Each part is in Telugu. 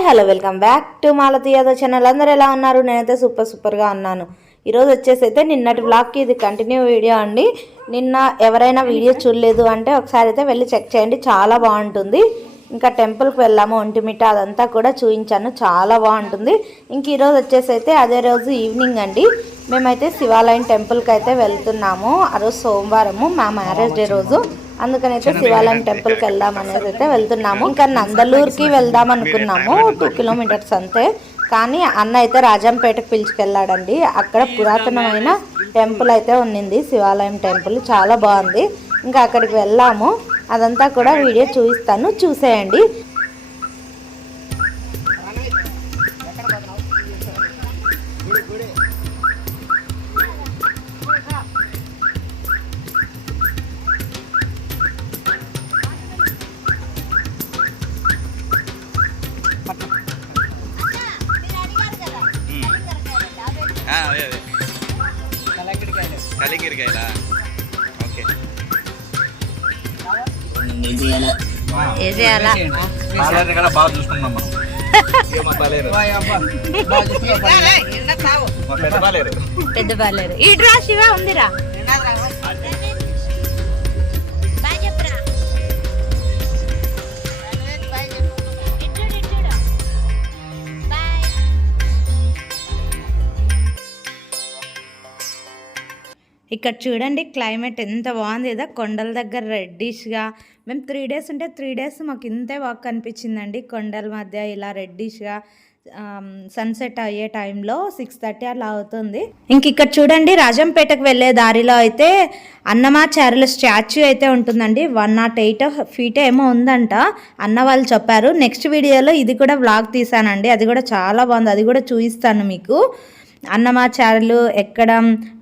Hi hello welcome back to Malathi Yadav channel. అందరూ ఎలా ఉన్నారు? నేనైతే సూపర్ సూపర్గా ఉన్నాను. ఈరోజు వచ్చేసి అయితే నిన్నటి బ్లాగ్కి ఇది కంటిన్యూ వీడియో అండి. నిన్న ఎవరైనా వీడియో చూడలేదు అంటే ఒకసారి అయితే వెళ్ళి చెక్ చేయండి. చాలా బాగుంటుంది. ఇంకా టెంపుల్కి వెళ్ళాము ఒంటిమిట్ట అదంతా కూడా చూపించాను చాలా బాగుంటుంది. ఇంక ఈరోజు వచ్చేసి అయితే అదే రోజు ఈవినింగ్ అండి. మేమైతే శివాలయం టెంపుల్కి అయితే వెళ్తున్నాము. ఆ రోజు సోమవారము మా మ్యారేజ్ డే రోజు. అందుకనైతే శివాలయం టెంపుల్కి వెళ్దాం అనేది అయితే వెళ్తున్నాము. ఇంకా నందలూరుకి వెళ్దాం అనుకున్నాము. టూ కిలోమీటర్స్ అంతే. కానీ అన్న అయితే రాజంపేటకు పిలుచుకెళ్ళాడండి. అక్కడ పురాతనమైన టెంపుల్ అయితే ఉన్నింది. శివాలయం టెంపుల్ చాలా బాగుంది. ఇంకా అక్కడికి వెళ్ళాము. అదంతా కూడా వీడియో చూపిస్తాను. చూసేయండి. బాగా చూసుకున్నాం మనం. పెద్ద బాలేరు ఇటురా శివ ఉందిరా. ఇక్కడ చూడండి క్లైమేట్ ఎంత బాగుంది. కదా కొండల దగ్గర రెడ్డిష్గా మేము త్రీ డేస్ ఉంటే త్రీ డేస్ మాకు ఇంతే వాక్ అనిపించిందండి కొండల మధ్య ఇలా రెడ్డిష్గా సన్సెట్ అయ్యే టైంలో సిక్స్ థర్టీ అలా అవుతుంది. ఇంక ఇక్కడ చూడండి రాజంపేటకు వెళ్ళే దారిలో అయితే అన్నమాచార్యుల స్టాచ్యూ అయితే ఉంటుందండి. వన్ నాట్ ఎయిట్ ఫీట్ ఏమో ఉందంట. అన్న వాళ్ళు చెప్పారు నెక్స్ట్ వీడియోలో ఇది కూడా వ్లాగ్ తీసానండి. అది కూడా చాలా బాగుంది. అది కూడా చూపిస్తాను మీకు. అన్నమాచార్యులు ఎక్కడ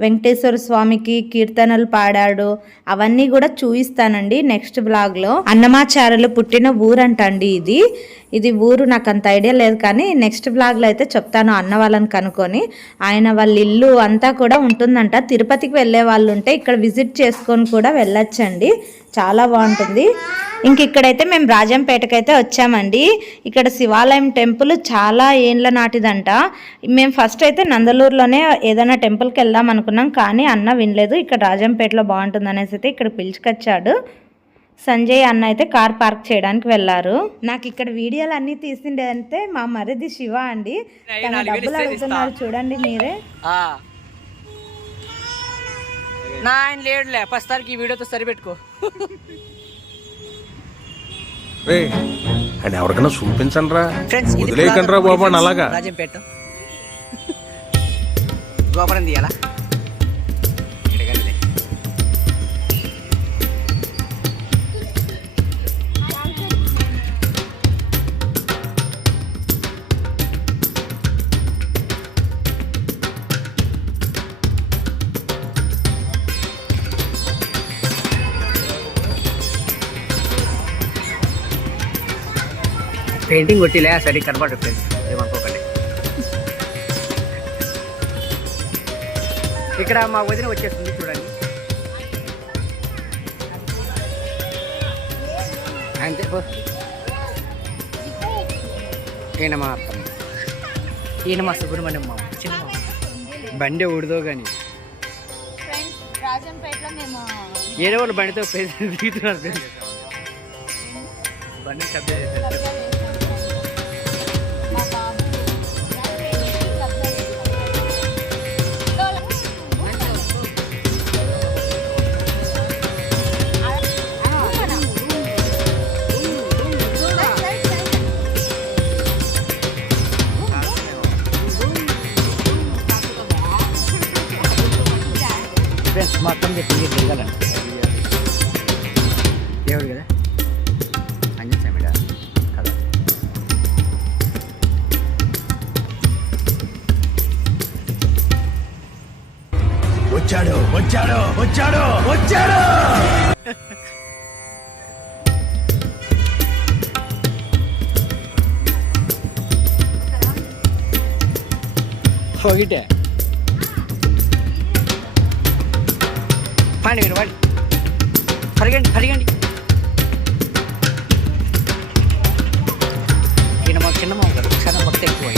వెంకటేశ్వర స్వామికి కీర్తనలు పాడాడు అవన్నీ కూడా చూపిస్తానండి నెక్స్ట్ బ్లాగ్లో. అన్నమాచార్యులు పుట్టిన ఊరంట అండి ఇది. ఇది ఊరు నాకు అంత ఐడియా లేదు కానీ నెక్స్ట్ బ్లాగ్లో అయితే చెప్తాను అన్న వాళ్ళని కనుక్కొని. ఆయన వాళ్ళ ఇల్లు అంతా కూడా ఉంటుందంట. తిరుపతికి వెళ్ళే వాళ్ళు ఉంటే ఇక్కడ విజిట్ చేసుకొని కూడా వెళ్ళొచ్చండి. చాలా బాగుంటుంది. ఇంక ఇక్కడైతే మేము రాజంపేటకైతే వచ్చామండి. ఇక్కడ శివాలయం టెంపుల్ చాలా ఏండ్ల నాటిదంట. మేము ఫస్ట్ అయితే నందలూరులోనే ఏదైనా టెంపుల్కి వెళ్దాం అనుకున్నాం కానీ అన్న వినలేదు. ఇక్కడ రాజంపేటలో బాగుంటుంది అనేసి అయితే ఇక్కడ పిలుచుకొచ్చాడు. సంజయ్ అన్న అయితే కార్ పార్క్ చేయడానికి వెళ్ళారు. నాకు ఇక్కడ వీడియోలు అన్ని తీసిండే మా మరిది శివ అండి. డబ్బులు అడుగుతున్నారు చూడండి మీరే. నా ఆయన లేడులే ప్రస్తుతానికి ఈ వీడియోతో సరిపెట్టుకో. రే అండ్ ఎవరికైనా చూపించండి రా ఫ్రెండ్స్ వదిలేయకండి రా బాబు అని అలాగా. రాజంపేట గోపురం తీయాలా? పెయింటింగ్ కొట్టిలే సరి కనపడు ఫ్రెండ్స్ ఏమనుకోకండి. ఇక్కడ మా వదిన వచ్చేస్తుంది చూడండి. అంతే పో. ఈయన మా అత్తమ్మ ఈయన మా సుబ్రహ్మణ్యం మా చిన్న బండి ఊడిదో కానీ రాజంపేటలో ఏదో వాళ్ళు బండితో పేరు దిగుతున్నారు బండి సబ్జెక్ట్ మొత్తం చెప్పి తిరగాలండి దేవుడు కదా అంజన్ స్వామి కదా కదా వచ్చాడు వచ్చాడు వచ్చాడు వచ్చాడు ఒకటే పండి మీరు పండి పరిగండి పరిగండి. ఈయన మా చిన్న మామ గారు చాలా భక్తి ఎక్కువ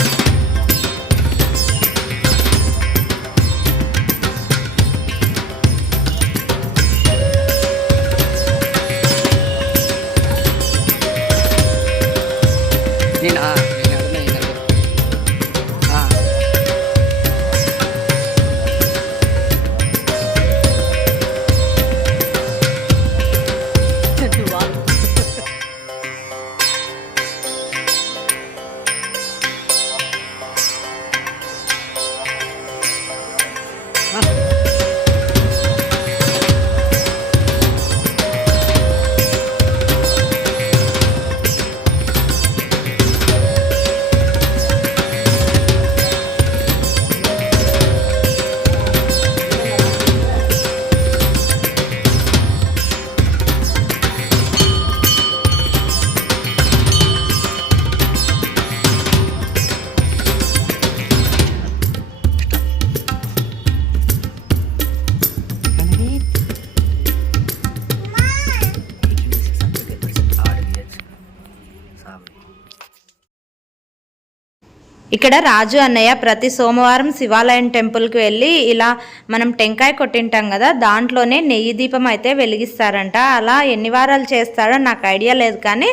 ఇక్కడ రాజు అన్నయ్య ప్రతి సోమవారం శివాలయం టెంపుల్కి వెళ్ళి ఇలా మనం టెంకాయ కొట్టింటాం కదా దాంట్లోనే నెయ్యి దీపం అయితే వెలిగిస్తారంట. అలా ఎన్ని వారాలు చేస్తారో నాకు ఐడియా లేదు కానీ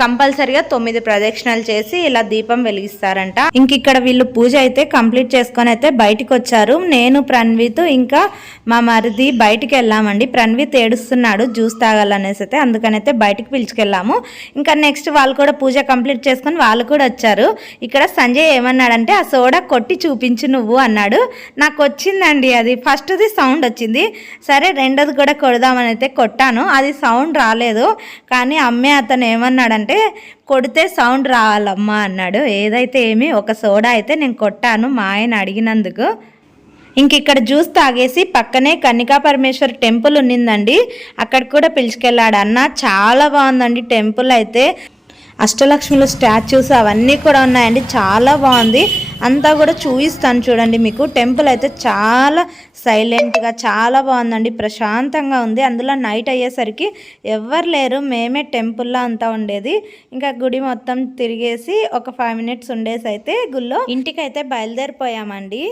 కంపల్సరిగా తొమ్మిది ప్రదక్షిణలు చేసి ఇలా దీపం వెలిగిస్తారంట. ఇంక ఇక్కడ వీళ్ళు పూజ అయితే కంప్లీట్ చేసుకొని అయితే బయటికి వచ్చారు. నేను ప్రణ్విత్ ఇంకా మా మరిది బయటికి వెళ్ళామండి. ప్రణ్విత్ ఏడుస్తున్నాడు జ్యూస్ తాగాలనేసి అయితే అందుకనైతే బయటికి పిలుచుకెళ్ళాము. ఇంకా నెక్స్ట్ వాళ్ళు కూడా పూజ కంప్లీట్ చేసుకొని వాళ్ళు కూడా వచ్చారు. ఇక్కడ సంజయ్ ఏమన్నాడంటే ఆ సోడా కొట్టి చూపించు నువ్వు అన్నాడు. నాకు వచ్చిందండి అది. ఫస్ట్ది సౌండ్ వచ్చింది. సరే రెండోది కూడా కొడదామని అయితే కొట్టాను. అది సౌండ్ రాలేదు. కానీ అమ్మే అతను ఏమన్నాడంటే కొడితే సౌండ్ రావాలమ్మా అన్నాడు. ఏదైతే ఏమి ఒక సోడా అయితే నేను కొట్టాను మా ఆయన అడిగినందుకు. ఇంక ఇక్కడ జ్యూస్ తాగేసి పక్కనే కన్నికా పరమేశ్వర్ టెంపుల్ ఉన్నిందండి. అక్కడ కూడా పిలుచుకెళ్ళాడు. అన్న చాలా బాగుందండి టెంపుల్ అయితే. అష్టలక్ష్మిలో స్టాచ్యూస్ అవన్నీ కూడా ఉన్నాయండి. చాలా బాగుంది. అంతా కూడా చూపిస్తాను చూడండి మీకు. టెంపుల్ అయితే చాలా సైలెంట్గా చాలా బాగుందండి. ప్రశాంతంగా ఉంది. అందులో నైట్ అయ్యేసరికి ఎవ్వరు లేరు. మేమే టెంపుల్లో అంతా ఉండేది. ఇంకా గుడి మొత్తం తిరిగేసి ఒక ఫైవ్ మినిట్స్ ఉండేసి అయితే గుళ్ళో ఇంటికైతే బయలుదేరిపోయామండి.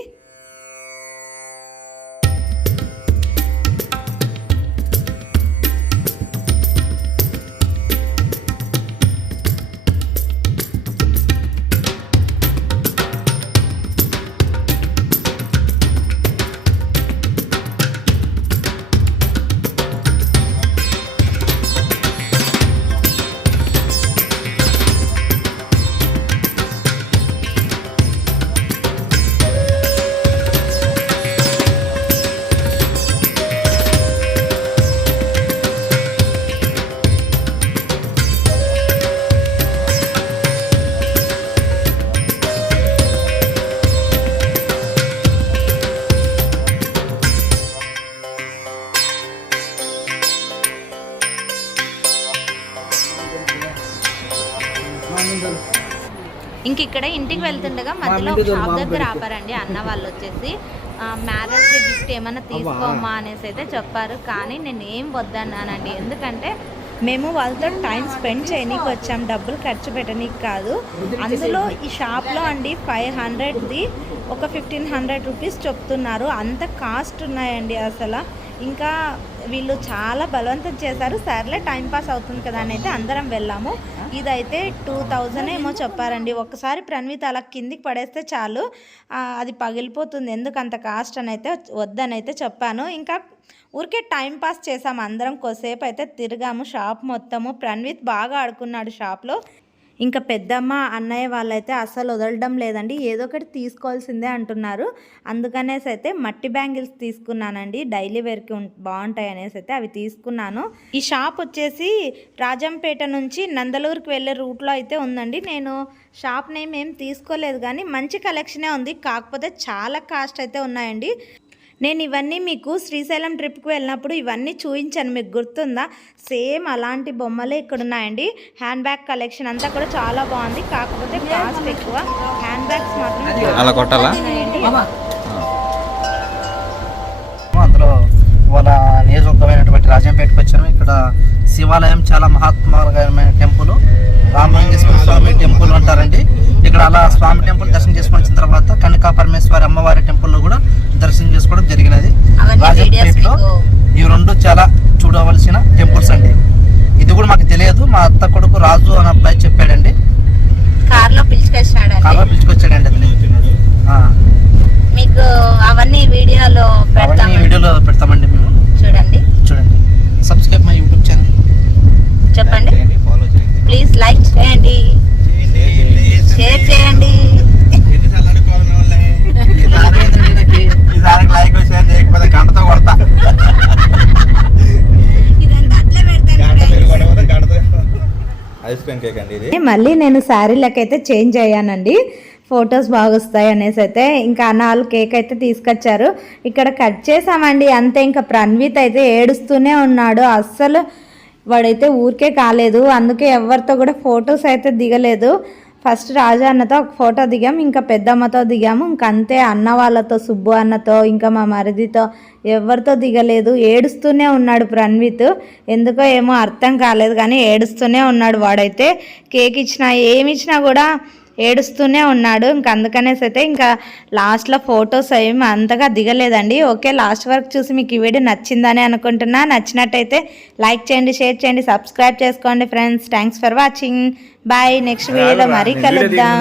వెళ్తుండగా మధ్యలో షాప్ దగ్గర ఆపారండి. అన్న వాళ్ళు వచ్చేసి మ్యారేజ్ గిఫ్ట్ ఏమైనా తీసుకోమా అనేసి అయితే చెప్పారు. కానీ నేను ఏం వద్దన్నానండి. ఎందుకంటే మేము వాళ్ళతో టైం స్పెండ్ చేయనీకి వచ్చాం. డబ్బులు ఖర్చు పెట్టనీకి కాదు. అందులో ఈ షాప్లో అండి ఫైవ్ హండ్రెడ్ది ఒక ఫిఫ్టీన్ హండ్రెడ్ రూపీస్ చెప్తున్నారు. అంత కాస్ట్ ఉన్నాయండి అసలు. ఇంకా వీళ్ళు చాలా బలవంతం చేశారు. సర్లే టైం పాస్ అవుతుంది కదా అని అయితే అందరం వెళ్ళాము. ఇదైతే టూ థౌజండ్ ఏమో చెప్పారండి. ఒకసారి ప్రణవీత్ అలా కిందికి పడేస్తే చాలు. అది పగిలిపోతుంది. ఎందుకు అంత కాస్ట్ అని అయితే వద్దని అయితే చెప్పాను. ఇంకా ఊరికే టైం పాస్ చేసాము అందరం. కొద్దిసేపు అయితే తిరిగాము. షాప్ మొత్తము. ప్రణవిత్ బాగా ఆడుకున్నాడు షాప్లో. ఇంకా పెద్దమ్మ అన్నయ్య వాళ్ళైతే అస్సలు వదలడం లేదండి. ఏదో ఒకటి తీసుకోవాల్సిందే అంటున్నారు. అందుకనేసి అయితే మట్టి బ్యాంగిల్స్ తీసుకున్నానండి. డైలీ వేర్కి బాగుంటాయి అనేసి అయితే అవి తీసుకున్నాను. ఈ షాప్ వచ్చేసి రాజంపేట నుంచి నందలూరుకి వెళ్ళే రూట్లో అయితే ఉందండి. నేను షాప్ నేమ్ ఏం తీసుకోలేదు కానీ మంచి కలెక్షనే ఉంది. కాకపోతే చాలా కాస్ట్ అయితే ఉన్నాయండి. నేను ఇవన్నీ మీకు శ్రీశైలం ట్రిప్కి వెళ్ళినప్పుడు ఇవన్నీ చూపించాను మీకు గుర్తుందా? సేమ్ అలాంటి బొమ్మలే ఇక్కడ ఉన్నాయండి హ్యాండ్ బ్యాగ్ కలెక్షన్ అంతా కూడా చాలా బాగుంది. కాకపోతే కాస్ట్ ఎక్కువ. హ్యాండ్ బ్యాగ్స్ మాత్రం అలా కొట్టాలా? వాళ్ళ వచ్చాను ఇక్కడ శివాలయం చాలా మహాత్మకమైన టెంపుల్. రామలింగేశ్వర స్వామి టెంపుల్ అంట ఉంటారండి ఇక్కడ అలా స్వామి టెంపుల్ దర్శనం చేసుకొని వచ్చిన తర్వాత కనకా పరమేశ్వరి అమ్మవారి టెంపుల్లో కూడా దర్శనం చేసుకోవడం జరిగినది. రాజంపేటలో ఈ రెండు చాలా చూడవలసిన టెంపుల్స్ అండి. ఇది కూడా మాకు తెలియదు. మా అత్త కొడుకు రాజు అనే అబ్బాయి చెప్పాడండి. కార్లో పిలుచుకొచ్చినాడండి కాగా పిలుచుకొచ్చాడండి అతని. మీకు అవన్నీ వీడియోలో పెడతామండి. వీడియోలో పెడతామండి మేము. చూడండి. చూడండి. Subscribe my YouTube channel. Cake అండి ఇది. మళ్ళీ నేను శారీలకు అయితే చేంజ్ అయ్యానండి. ఫొటోస్ బాగా వస్తాయి అనేసి అయితే ఇంకా నాలుగు కేక్ అయితే తీసుకొచ్చారు. ఇక్కడ కట్ చేసామండి అంతే. ఇంకా ప్రణ్విత్ అయితే ఏడుస్తూనే ఉన్నాడు. అస్సలు వాడైతే ఊరికే కాలేదు. అందుకే ఎవరితో కూడా ఫొటోస్ అయితే దిగలేదు. ఫస్ట్ రాజా అన్నతో ఒక ఫోటో దిగాము ఇంకా పెద్దమ్మతో దిగాము ఇంకా అంతే అన్న వాళ్ళతో సుబ్బు అన్నతో ఇంకా మా మరిదితో ఎవరితో దిగలేదు. ఏడుస్తూనే ఉన్నాడు ప్రణ్విత్. ఎందుకో ఏమో అర్థం కాలేదు కానీ ఏడుస్తూనే ఉన్నాడు వాడైతే. కేక్ ఇచ్చినా ఏమి ఇచ్చినా కూడా ఏడుస్తూనే ఉన్నాడు. ఇంకా అందుకనేసి అయితే ఇంకా లాస్ట్లో ఫొటోస్ ఏమి అంతగా దిగలేదండి. ఓకే లాస్ట్ వరకు చూసి మీకు ఈ వీడియో నచ్చిందని అనుకుంటున్నా. నచ్చినట్టయితే లైక్ చేయండి షేర్ చేయండి సబ్స్క్రైబ్ చేసుకోండి friends. Thanks for watching. Bye next వీడియోలో మరీ కలుద్దాం